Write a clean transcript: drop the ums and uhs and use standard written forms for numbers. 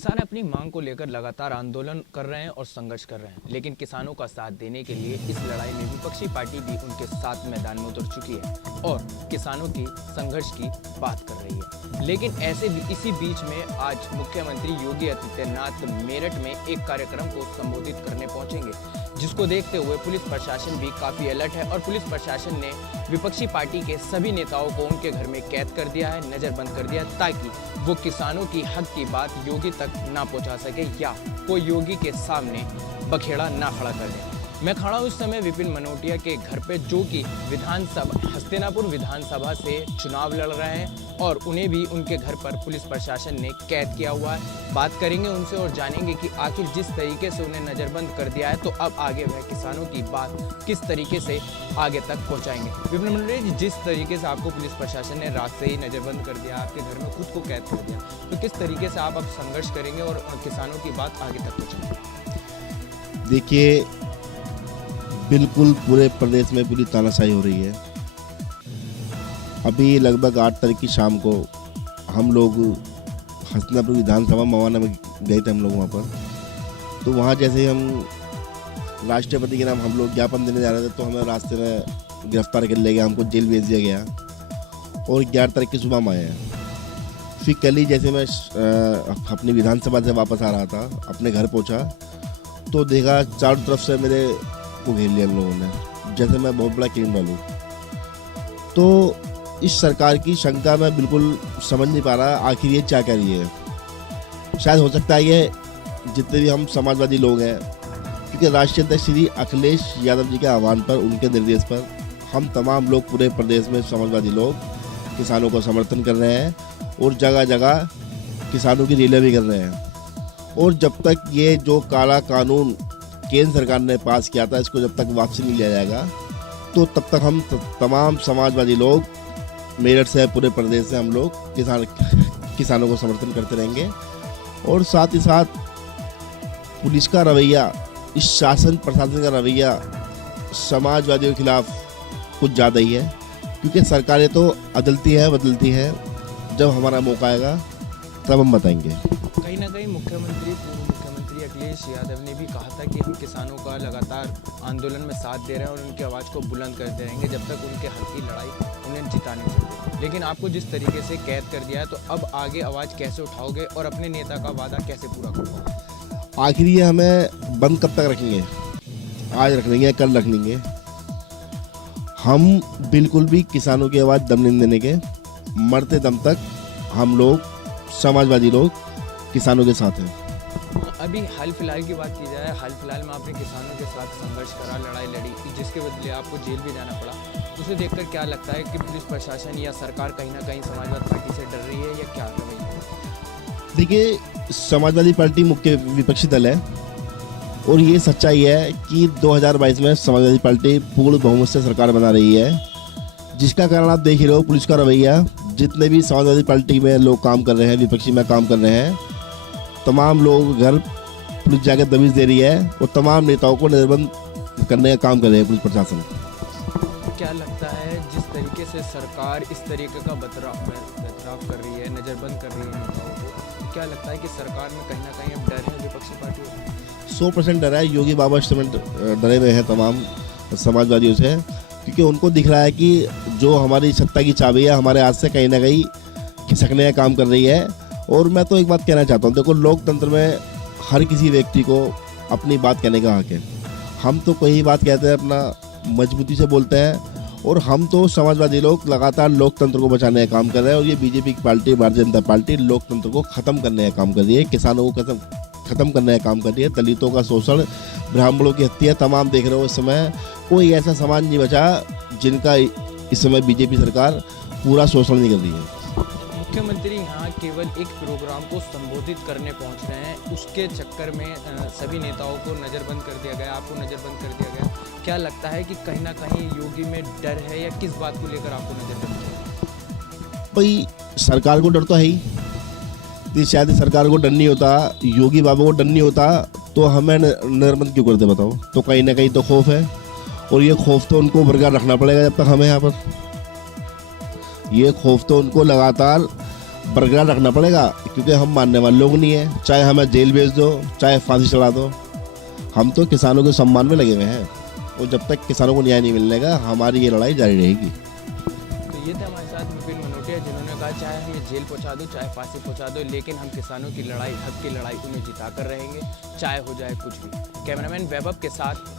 किसान अपनी मांग को लेकर लगातार आंदोलन कर रहे हैं और संघर्ष कर रहे हैं, लेकिन किसानों का साथ देने के लिए इस लड़ाई में विपक्षी पार्टी भी उनके साथ मैदान में उतर चुकी है और किसानों की संघर्ष की बात कर रही है। लेकिन इसी बीच में आज मुख्यमंत्री योगी आदित्यनाथ मेरठ में एक कार्यक्रम को संबोधित करने पहुंचेंगे, जिसको देखते हुए पुलिस प्रशासन भी काफी अलर्ट है और पुलिस प्रशासन ने विपक्षी पार्टी के सभी नेताओं को उनके घर में कैद कर दिया है, नजरबंद कर दिया, ताकि वो किसानों की हक की बात योगी तक ना पहुंचा सके या कोई योगी के सामने बखेड़ा ना खड़ा कर दे। मैं खड़ा हूं इस समय विपिन मनोटिया के घर पे, जो कि हस्तिनापुर विधानसभा से चुनाव लड़ रहे हैं और उन्हें भी उनके घर पर पुलिस प्रशासन ने कैद किया हुआ है। बात करेंगे उनसे और जानेंगे कि आखिर जिस तरीके से उन्हें नजरबंद कर दिया है, तो अब आगे वह किसानों की बात किस तरीके से आगे तक पहुंचाएंगे। विपिन मनोटिया जी, जिस तरीके से आपको पुलिस प्रशासन ने रात से ही नजरबंद कर दिया, आपके घर में खुद को कैद कर दिया, तो किस तरीके से आप अब संघर्ष करेंगे और किसानों की बात आगे तक पहुंचाएंगे? देखिए, बिल्कुल पूरे प्रदेश में पूरी तानाशाही हो रही है। अभी लगभग 8 तारीख की शाम को हम लोग हस्तिनापुर विधानसभा मवाना में गए थे। हम लोग वहाँ पर, तो वहाँ जैसे ही हम राष्ट्रपति के नाम हम लोग ज्ञापन देने जा रहे थे, तो हमें रास्ते में गिरफ्तार कर ले गया, हमको जेल भेज दिया गया और 11 तारीख की सुबह हम आए हैं। फिर कल ही जैसे मैं अपनी विधानसभा से वापस आ रहा था, अपने घर पहुँचा तो देखा चारों तरफ से मेरे को घेर लिया इन लोगों ने, जैसे मैं बहुत बड़ा क्रिमिनल हूँ। तो इस सरकार की शंका मैं बिल्कुल समझ नहीं पा रहा, आखिर ये क्या कर रही है। शायद हो सकता है ये जितने भी हम समाजवादी लोग हैं, क्योंकि राष्ट्रीय अध्यक्ष श्री अखिलेश यादव जी के आह्वान पर, उनके निर्देश पर हम तमाम लोग पूरे प्रदेश में समाजवादी लोग किसानों को समर्थन कर रहे हैं और जगह जगह किसानों की रैलियां भी कर रहे हैं। और जब तक ये जो काला कानून केंद्र सरकार ने पास किया था, इसको जब तक वापसी नहीं लिया जाएगा, तो तब तक हम तमाम समाजवादी लोग मेरठ से पूरे प्रदेश से हम लोग किसानों को समर्थन करते रहेंगे। और साथ ही साथ पुलिस का रवैया, इस शासन प्रशासन का रवैया समाजवादियों के खिलाफ कुछ ज़्यादा ही है, क्योंकि सरकारें तो बदलती हैं। जब हमारा मौका आएगा तब हम बताएंगे। कहीं ना कहीं पूर्व मुख्यमंत्री अखिलेश यादव ने भी कहा था कि हम किसानों का लगातार आंदोलन में साथ दे रहे हैं और उनकी आवाज़ को बुलंद करते रहेंगे जब तक उनके हक की लड़ाई उन्हें जिता नहीं सकते। लेकिन आपको जिस तरीके से कैद कर दिया है, तो अब आगे आवाज़ कैसे उठाओगे और अपने नेता का वादा कैसे पूरा करोगे? आखिर ये हमें बंद कब तक रखेंगे? आज रख लेंगे, कल रख लेंगे। हम बिल्कुल भी किसानों की आवाज़ दम नहीं देने के, मरते दम तक हम लोग समाजवादी लोग किसानों के साथ हैं। अभी हाल फिलहाल की बात की जाए, हाल फिलहाल में आपने किसानों के साथ संघर्ष करा, लड़ाई लड़ी, जिसके बदले आपको जेल भी जाना पड़ा। उसे देखकर क्या लगता है कि पुलिस प्रशासन या सरकार कहीं ना कहीं समाजवादी पार्टी से डर रही है या क्या रवैया है? देखिए, समाजवादी पार्टी मुख्य विपक्षी दल है और ये सच्चाई है कि 2022 में समाजवादी पार्टी पूर्ण बहुमत से सरकार बना रही है, जिसका कारण आप देख ही रहे हो। पुलिस का रवैया, जितने भी समाजवादी पार्टी में लोग काम कर रहे हैं, विपक्षी में काम कर रहे हैं, तमाम लोग घर पुलिस जाकर दबिश दे रही है और तमाम नेताओं को नजरबंद करने का काम कर रहे हैं पुलिस प्रशासन। क्या लगता है जिस तरीके से सरकार इस तरीके का बर्ताव कर रही है, नज़रबंद कर रही है नेताओं को, क्या लगता है कि सरकार में कहीं ना कहीं अब डर है विपक्षी पार्टियों को? 100% डरा है। योगी बाबा इस समय डरे हुए हैं तमाम समाजवादियों से, क्योंकि उनको दिख रहा है कि जो हमारी सत्ता की चाबी है हमारे हाथ से कहीं ना कहीं खिसकने का काम कर रही है। और मैं तो एक बात कहना चाहता हूँ, देखो, लोकतंत्र में हर किसी व्यक्ति को अपनी बात कहने का हक है। हम तो कोई बात कहते हैं अपना मजबूती से बोलते हैं, और हम तो समाजवादी लोग लगातार लोकतंत्र को बचाने का काम कर रहे हैं। और ये बीजेपी की पार्टी, भारतीय जनता पार्टी लोकतंत्र को ख़त्म करने का काम कर रही है, किसानों को ख़त्म करने का काम कर रही है, दलितों का शोषण, ब्राह्मणों की हत्या, तमाम देख रहे हो। इस समय कोई ऐसा समाज नहीं बचा जिनका इस समय बीजेपी सरकार पूरा शोषण नहीं कर रही है। मुख्यमंत्री यहाँ केवल एक प्रोग्राम को संबोधित करने पहुँच रहे हैं, उसके चक्कर में सभी नेताओं को नज़रबंद कर दिया गया, आपको नज़रबंद कर दिया गया। क्या लगता है कि कहीं ना कहीं योगी में डर है या किस बात को लेकर आपको नज़रबंद किया? भाई, सरकार को डर तो है ही, शायद सरकार को डर नहीं होता, योगी बाबू को डर नहीं होता, तो हमें नज़रबंद क्यों करते बताओ? तो कहीं ना कहीं तो खौफ है, और ये खौफ तो उनको बरकरार रखना पड़ेगा जब तक हमें यहाँ पर। ये खौफ तो उनको लगातार बरकरार रखना पड़ेगा, क्योंकि हम मानने वाले लोग नहीं है। चाहे हमें जेल भेज दो, चाहे फांसी चढ़ा दो, हम तो किसानों के सम्मान में लगे हुए हैं, और जब तक किसानों को न्याय नहीं मिलने का हमारी ये लड़ाई जारी रहेगी। तो ये थे हमारे साथ विपिन मनोटिया, जिन्होंने कहा चाहे हमें जेल पहुंचा दो, चाहे फांसी पहुंचा दो, लेकिन हम किसानों की लड़ाई, हक की लड़ाई उन्हें जिता कर रहेंगे, चाहे हो जाए कुछ भी। कैमरामैन वैभव के साथ